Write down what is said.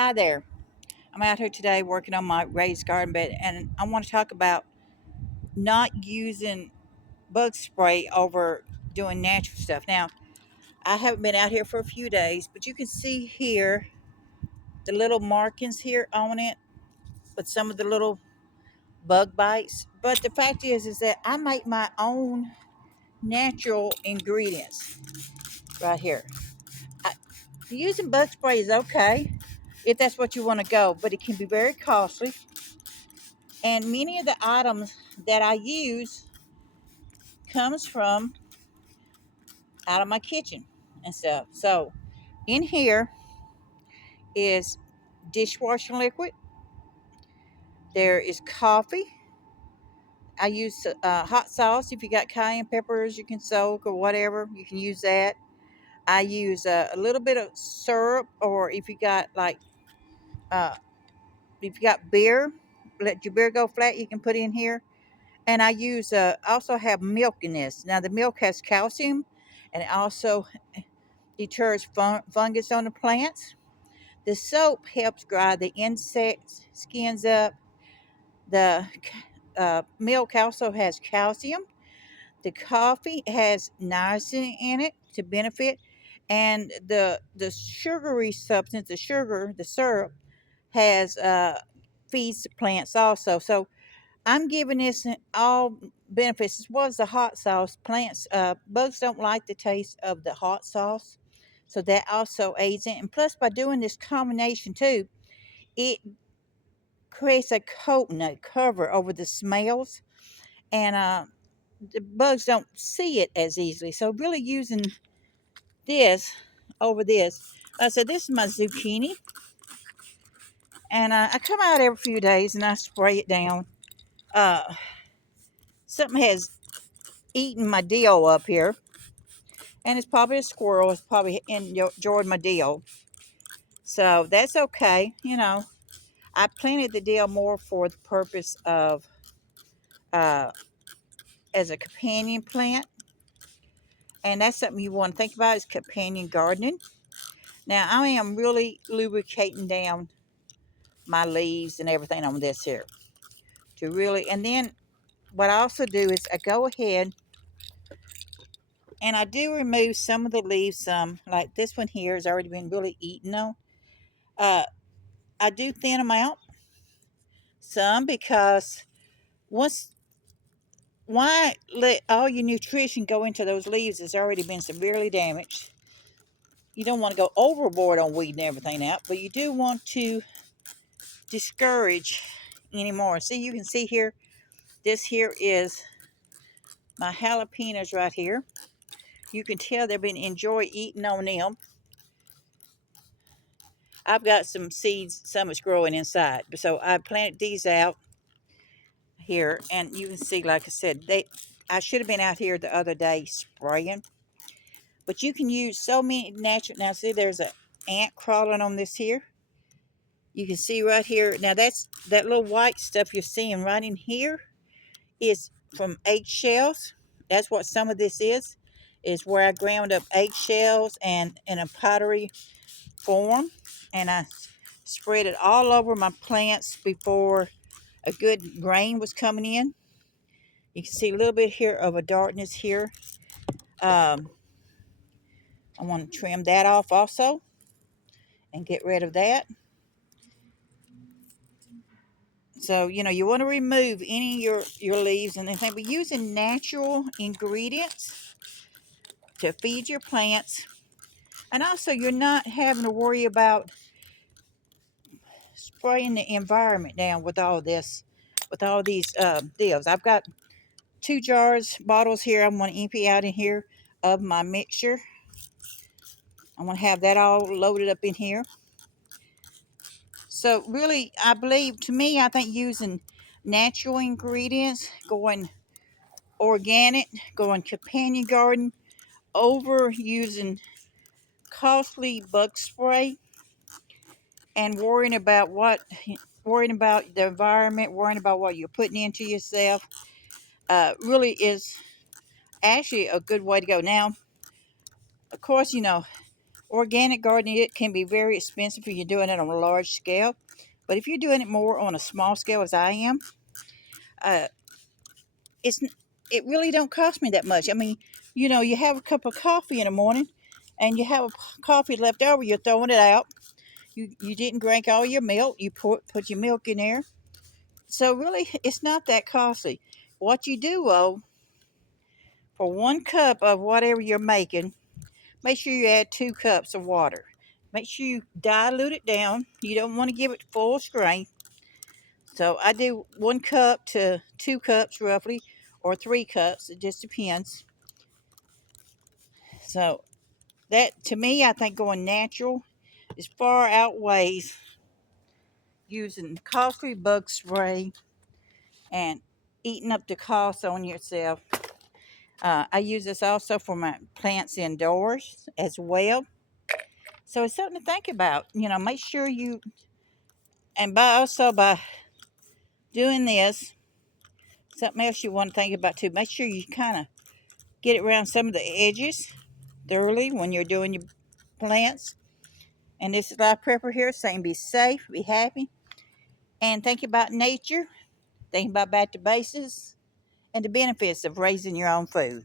Hi there. I'm out here today working on my raised garden bed, and I want to talk about not using bug spray over doing natural stuff. Now, I haven't been out here for a few days, but you can see here the little markings here on it with some of the little bug bites. But the fact is that I make my own natural ingredients right here. I, Using bug spray is okay if that's what you want to go, but it can be very costly. And many of the items that I use comes from out of my kitchen and stuff. So in here is dishwashing liquid. There is coffee. I use hot sauce. If you got cayenne peppers, you can soak or whatever. You can use that. I use a little bit of syrup, or if you got uh, if you got beer, let your beer go flat. You can put in here. And I use also have milk in this. Now the milk has calcium, and it also deters fungus on the plants. The soap helps dry the insects' skins up. The milk also has calcium. The coffee has niacin in it to benefit, and the sugary substance, the syrup, has feeds the plants also. So I'm giving this all benefits as well as the hot sauce. Bugs don't like the taste of the hot sauce, so that also aids it. And plus, by doing this combination too, it creates a coating, a cover over the smells, and the bugs don't see it as easily. So really using this over this. I said this is my zucchini, and I come out every few days and I spray it down. Uh, Something has eaten my dill up here, and it's probably a squirrel. It's probably enjoyed my dill, so that's okay. I planted the dill more for the purpose of uh, as a companion plant, and that's something you want to think about is companion gardening. Now I am really lubricating down my leaves and everything on this here to really, and then what I also do is I go ahead and I do remove some of the leaves. Some like this one here has already been really eaten on. Uh, I do thin them out some because once why let all your nutrition go into those leaves that's already been severely damaged. You don't want to go overboard on weeding everything out, but you do want to discourage anymore. See, you can see here, this here is my jalapenos right here. You can tell they've been enjoy eating on them. I've got some seeds, some is growing inside. So I planted these out here, and you can see, like I said, I should have been out here the other day spraying, but you can use so many natural. Now see, there's an ant crawling on this here. You can see right here. Now that's that little white stuff you're seeing right in here is from eggshells. That's what some of this is where I ground up eggshells and in a pottery form, and I spread it all over my plants before a good rain was coming in. You can see a little bit here of a darkness here. um, I want to trim that off also and get rid of that. So you want to remove any of your leaves and anything, but using natural ingredients to feed your plants. And also, you're not having to worry about spraying the environment down with all this, with all these deals. I've got 2 bottles here. I'm going to empty out in here of my mixture. I'm going to have that all loaded up in here. So really, I believe, to me, I think using natural ingredients, going organic, going companion garden, over using costly bug spray, and worrying about the environment, worrying about what you're putting into yourself, really is actually a good way to go. Now, of course, Organic gardening, it can be very expensive if you're doing it on a large scale. But if you're doing it more on a small scale, as I am, uh, it's it really don't cost me that much. I mean, you have a cup of coffee in the morning, and you have a coffee left over. You're throwing it out. You didn't drink all your milk. You put your milk in there. So really, it's not that costly. What you do, though, for 1 cup of whatever you're making, make sure you add 2 cups of water. Make sure you dilute it down. You don't want to give it full strength. So I do 1 cup to 2 cups roughly, or 3 cups. It just depends. So that, to me, I think going natural is far outweighs using costly bug spray and eating up the cost on yourself. I use this also for my plants indoors as well. So it's something to think about. Make sure you, and by doing this, something else you want to think about too. Make sure you kind of get it around some of the edges thoroughly when you're doing your plants. And this is Life Prepper here saying be safe, be happy, and think about nature, think about back to basics, and the benefits of raising your own food.